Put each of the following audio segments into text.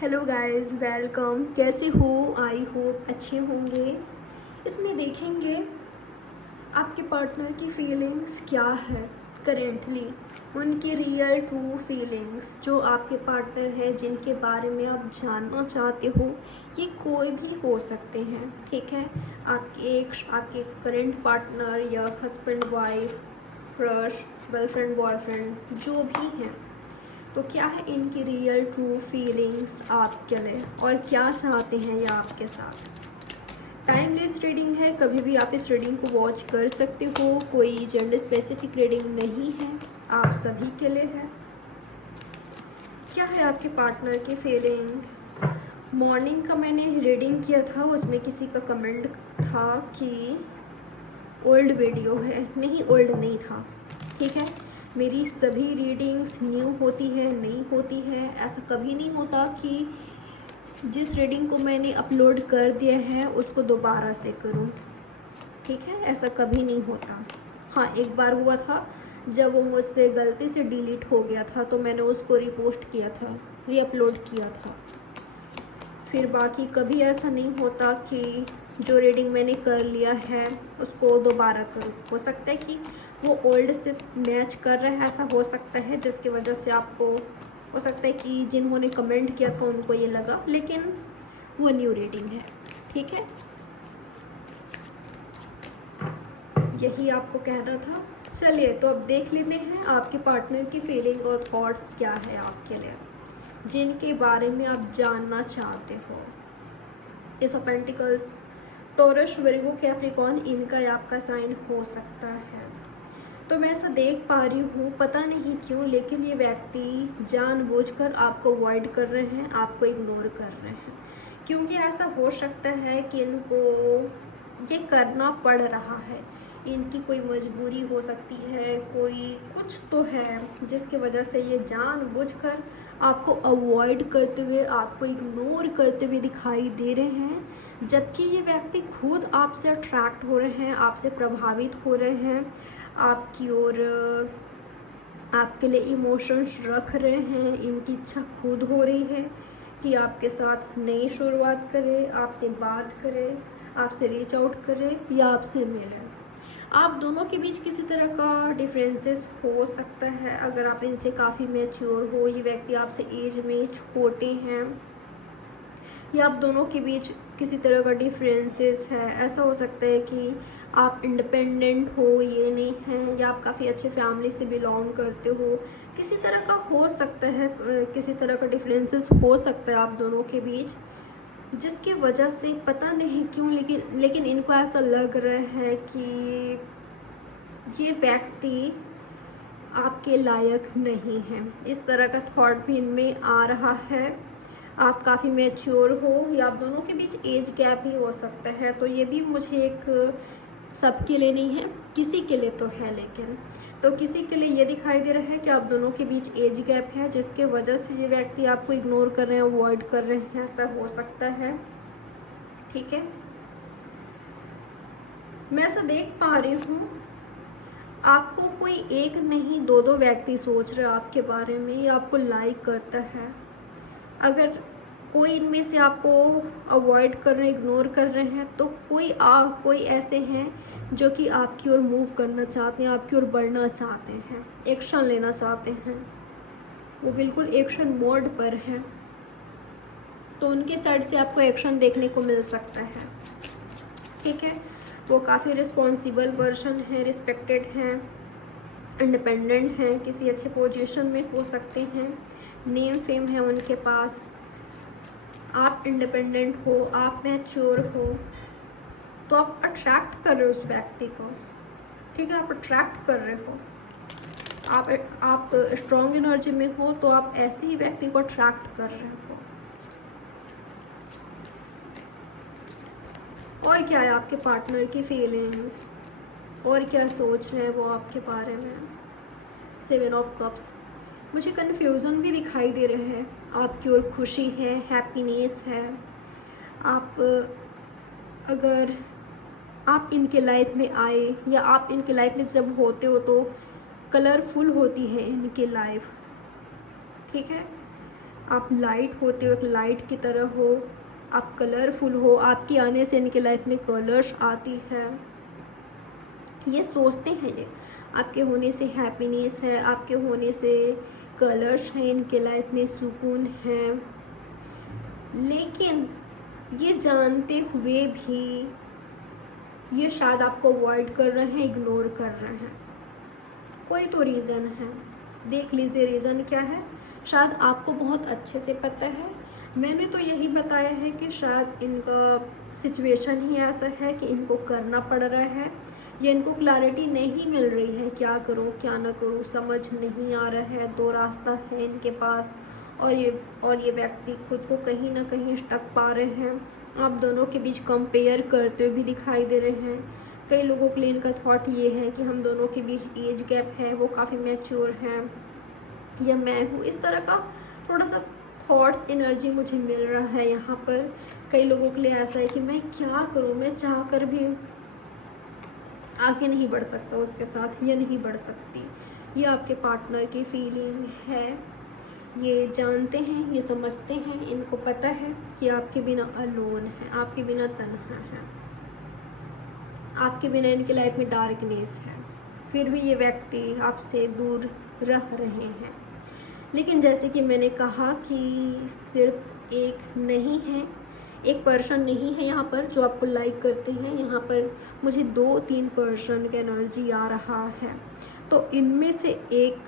Hello guys, welcome. कैसे हो? I hope अच्छे होंगे। इसमें देखेंगे आपके पार्टनर की फीलिंग्स क्या है करेंटली, उनकी रियल ट्रू फीलिंग्स जो आपके पार्टनर है जिनके बारे में आप जानना चाहते हो। ये कोई भी हो सकते हैं, ठीक है। आपके एक्स, आपके करेंट पार्टनर या husband wife, crush, girlfriend boyfriend, जो भी हैं। तो क्या है इनकी रियल ट्रू फीलिंग्स आपके लिए और क्या चाहते हैं ये आपके साथ। टाइमलेस रीडिंग है, कभी भी आप इस रीडिंग को वॉच कर सकते हो। कोई जेंडर स्पेसिफिक रीडिंग नहीं है, आप सभी के लिए है। क्या है आपके पार्टनर की फीलिंग। मॉर्निंग का मैंने रीडिंग किया था, उसमें किसी का कमेंट था कि ओल्ड वीडियो है। नहीं, ओल्ड नहीं था, ठीक है। मेरी सभी रीडिंग्स न्यू होती है, नहीं होती है। ऐसा कभी नहीं होता कि जिस रीडिंग को मैंने अपलोड कर दिया है उसको दोबारा से करूं, ठीक है। ऐसा कभी नहीं होता। हाँ, एक बार हुआ था जब वो मुझसे गलती से डिलीट हो गया था, तो मैंने उसको रिपोस्ट किया था, रीअपलोड किया था। फिर बाकी कभी ऐसा नहीं होता कि जो रीडिंग मैंने कर लिया है उसको दोबारा करूँ। हो सकता है कि वो ओल्ड से मैच कर रहा है, ऐसा हो सकता है, जिसकी वजह से आपको हो सकता है कि जिन्होंने कमेंट किया था उनको ये लगा, लेकिन वो न्यू रीडिंग है, ठीक है। यही आपको कहना था। चलिए, तो अब देख लेते हैं आपके पार्टनर की फीलिंग और थॉट्स क्या है आपके लिए, जिनके बारे में आप जानना चाहते हो। S of pentacles, taurus, Virgo, Capricorn, इनका या आपका साइन हो सकता है। तो मैं ऐसा देख पा रही हूँ, पता नहीं क्यों, लेकिन ये व्यक्ति जानबूझकर आपको अवॉइड कर रहे हैं, आपको इग्नोर कर रहे हैं, क्योंकि ऐसा हो सकता है कि इनको ये करना पड़ रहा है। इनकी कोई मजबूरी हो सकती है, कोई कुछ तो है जिसकी वजह से ये जानबूझकर आपको अवॉइड करते हुए, आपको इग्नोर करते हुए दिखाई दे रहे हैं। जबकि ये व्यक्ति खुद आपसे अट्रैक्ट हो रहे हैं, आपसे प्रभावित हो रहे हैं, आपकी ओर आपके लिए इमोशंस रख रहे हैं। इनकी इच्छा खुद हो रही है कि आपके साथ नई शुरुआत करे, आपसे बात करे, आपसे रीच आउट करे या आपसे मिले। आप दोनों के बीच किसी तरह का डिफरेंसेस हो सकता है। अगर आप इनसे काफ़ी मैच्योर हो, ये व्यक्ति आपसे एज में छोटे हैं, या आप दोनों के बीच किसी तरह का डिफरेंसेस है। ऐसा हो सकता है कि आप इंडिपेंडेंट हो, ये नहीं है, या आप काफ़ी अच्छे फैमिली से बिलोंग करते हो। किसी तरह का हो सकता है, किसी तरह का डिफरेंसेस हो सकता है आप दोनों के बीच, जिसकी वजह से पता नहीं क्यों, लेकिन इनको ऐसा लग रहा है कि ये व्यक्ति आपके लायक नहीं है। इस तरह का थॉट भी इनमें आ रहा है। आप काफ़ी मैच्योर हो, या आप दोनों के बीच एज गैप ही हो सकता है। तो ये भी मुझे एक सबके लिए नहीं है, किसी के लिए तो है, लेकिन तो किसी के लिए ये दिखाई दे रहा है कि आप दोनों के बीच एज गैप है, जिसके वजह से ये व्यक्ति आपको इग्नोर कर रहे हैं, अवॉइड कर रहे हैं। ऐसा हो सकता है, ठीक है। मैं ऐसा देख पा रही हूँ, आपको कोई एक नहीं, दो दो व्यक्ति सोच रहे हैं आपके बारे में, या आपको लाइक करता है। अगर कोई इनमें से आपको अवॉइड कर रहे हैं, इग्नोर कर रहे हैं, तो कोई ऐसे हैं जो कि आपकी ओर मूव करना चाहते हैं, आपकी ओर बढ़ना चाहते हैं, एक्शन लेना चाहते हैं। वो बिल्कुल एक्शन मोड पर है, तो उनके साइड से आपको एक्शन देखने को मिल सकता है, ठीक है। वो काफ़ी रिस्पॉन्सिबल पर्सन है, रिस्पेक्टेड हैं, इंडिपेंडेंट हैं, किसी अच्छे पोजीशन में हो सकते हैं, नेम फेम है उनके पास। आप इंडिपेंडेंट हो, आप मैच्योर हो, तो आप अट्रैक्ट कर रहे हो उस व्यक्ति को, ठीक है। आप अट्रैक्ट कर रहे हो, आप स्ट्रॉन्ग एनर्जी में हो, तो आप ऐसे ही व्यक्ति को अट्रैक्ट कर रहे हो। और क्या है आपके पार्टनर की फीलिंग, और क्या सोच रहे हैं वो आपके बारे में। 7 ऑफ कप्स, मुझे कन्फ्यूज़न भी दिखाई दे रहे हैं। आपकी ओर खुशी है, हैप्पीनेस है। आप अगर आप इनके लाइफ में आए, या आप इनके लाइफ में जब होते हो, तो कलरफुल होती है इनकी लाइफ, ठीक है। आप लाइट होते हो, एक लाइट की तरह हो, आप कलरफुल हो, आपके आने से इनके लाइफ में कलर्स आती है, ये सोचते हैं ये आपके होने से हैप्पीनेस है, आपके होने से कलर्स हैं, इनके लाइफ में सुकून है। लेकिन ये जानते हुए भी ये शायद आपको अवॉइड कर रहे हैं, इग्नोर कर रहे हैं। कोई तो रीज़न है, देख लीजिए रीज़न क्या है। शायद आपको बहुत अच्छे से पता है, मैंने तो यही बताया है कि शायद इनका सिचुएशन ही ऐसा है कि इनको करना पड़ रहा है, या इनको क्लैरिटी नहीं मिल रही है, क्या करूं क्या ना करूं, समझ नहीं आ रहा है। दो रास्ता है इनके पास, और ये व्यक्ति खुद को कहीं ना कहीं स्टक पा रहे हैं। आप दोनों के बीच कंपेयर करते हुए भी दिखाई दे रहे हैं। कई लोगों के लिए इनका थॉट ये है कि हम दोनों के बीच एज गैप है, वो काफ़ी मैच्योर हैं, या मैं हूँ, इस तरह का थोड़ा सा थॉट्स एनर्जी मुझे मिल रहा है यहाँ पर। कई लोगों के लिए ऐसा है कि मैं क्या करूँ, मैं चाह कर भी आगे नहीं बढ़ सकता उसके साथ, या नहीं बढ़ सकती। ये आपके पार्टनर की फीलिंग है, ये जानते हैं, ये समझते हैं, इनको पता है कि आपके बिना अलोन है, आपके बिना तन्हा है, आपके बिना इनकी लाइफ में डार्कनेस है। फिर भी ये व्यक्ति आपसे दूर रह रहे हैं। लेकिन जैसे कि मैंने कहा कि सिर्फ एक नहीं है, एक पर्सन नहीं है यहाँ पर जो आपको लाइक करते हैं। यहाँ पर मुझे 2-3 पर्सन का एनर्जी आ रहा है। तो इनमें से एक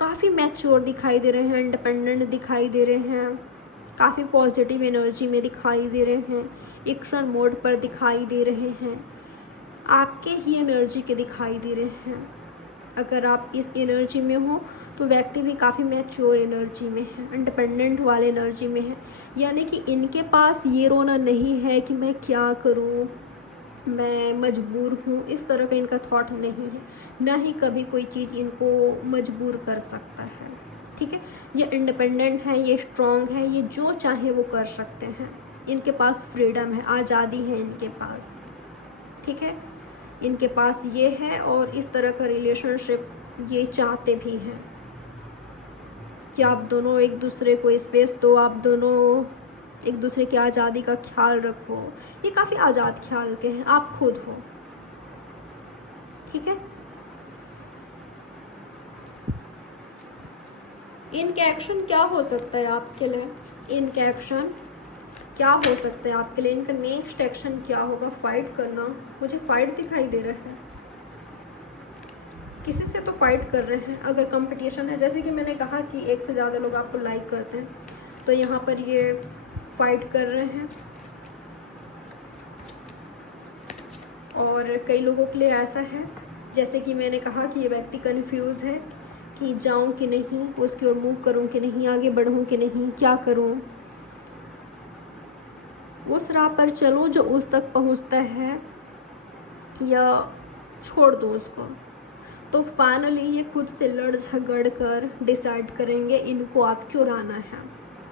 काफ़ी मैच्योर दिखाई दे रहे हैं, इंडिपेंडेंट दिखाई दे रहे हैं, काफ़ी पॉजिटिव एनर्जी में दिखाई दे रहे हैं, एक्शन मोड पर दिखाई दे रहे हैं, आपके ही एनर्जी के दिखाई दे रहे हैं। अगर आप इस एनर्जी में हो तो व्यक्ति भी काफ़ी मैच्योर एनर्जी में है, इंडिपेंडेंट वाले एनर्जी में है। यानी कि इनके पास ये रोना नहीं है कि मैं क्या करूं, मैं मजबूर हूँ, इस तरह का इनका थॉट नहीं है। ना ही कभी कोई चीज़ इनको मजबूर कर सकता है। ठीक है, ये इंडिपेंडेंट है, ये स्ट्रॉन्ग है, ये जो चाहे वो कर सकते हैं। इनके पास फ्रीडम है, आज़ादी है इनके पास। ठीक है, इनके पास ये है, और इस तरह का रिलेशनशिप ये चाहते भी हैं कि आप दोनों एक दूसरे को स्पेस दो, आप दोनों एक दूसरे की आज़ादी का ख्याल रखो। ये काफ़ी आज़ाद ख्याल के हैं, आप खुद हो। ठीक है, इनके एक्शन क्या हो सकता है आपके लिए, इनके एक्शन क्या हो सकता है आपके लिए, इनका नेक्स्ट एक्शन क्या होगा। फाइट करना, मुझे फाइट दिखाई दे रहा है, किसी से तो फाइट कर रहे हैं। अगर कंपटीशन है, जैसे कि मैंने कहा कि एक से ज़्यादा लोग आपको लाइक करते हैं, तो यहाँ पर ये फाइट कर रहे हैं। और कई लोगों के लिए ऐसा है, जैसे कि मैंने कहा कि ये व्यक्ति कंफ्यूज है कि जाऊं कि नहीं, उसकी ओर मूव करूं कि नहीं, आगे बढ़ूं कि नहीं, क्या करूं, उस राह पर चलूं जो उस तक पहुंचता है, या छोड़ दो उसको। तो फाइनली ये खुद से लड़ झगड़ कर डिसाइड करेंगे इनको आप क्यों आना है,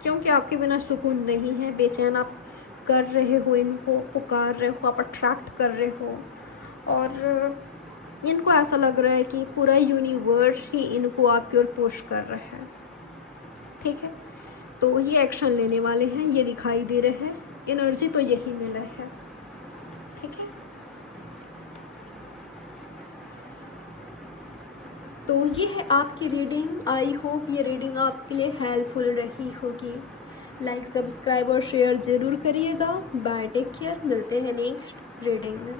क्योंकि आपके बिना सुकून नहीं है। बेचैन आप कर रहे हो, इनको पुकार रहे हो, आप अट्रैक्ट कर रहे हो, और इनको ऐसा लग रहा है कि पूरा यूनिवर्स ही इनको आपकी ओर पुश कर रहा है। ठीक है, तो ये एक्शन लेने वाले हैं, ये दिखाई दे रहे हैं, एनर्जी तो यही मिला है। ठीक है, तो ये है आपकी रीडिंग। आई होप ये रीडिंग आपके लिए हेल्पफुल रही होगी। लाइक, सब्सक्राइब और शेयर ज़रूर करिएगा। बाय, टेक केयर, मिलते हैं नेक्स्ट रीडिंग में।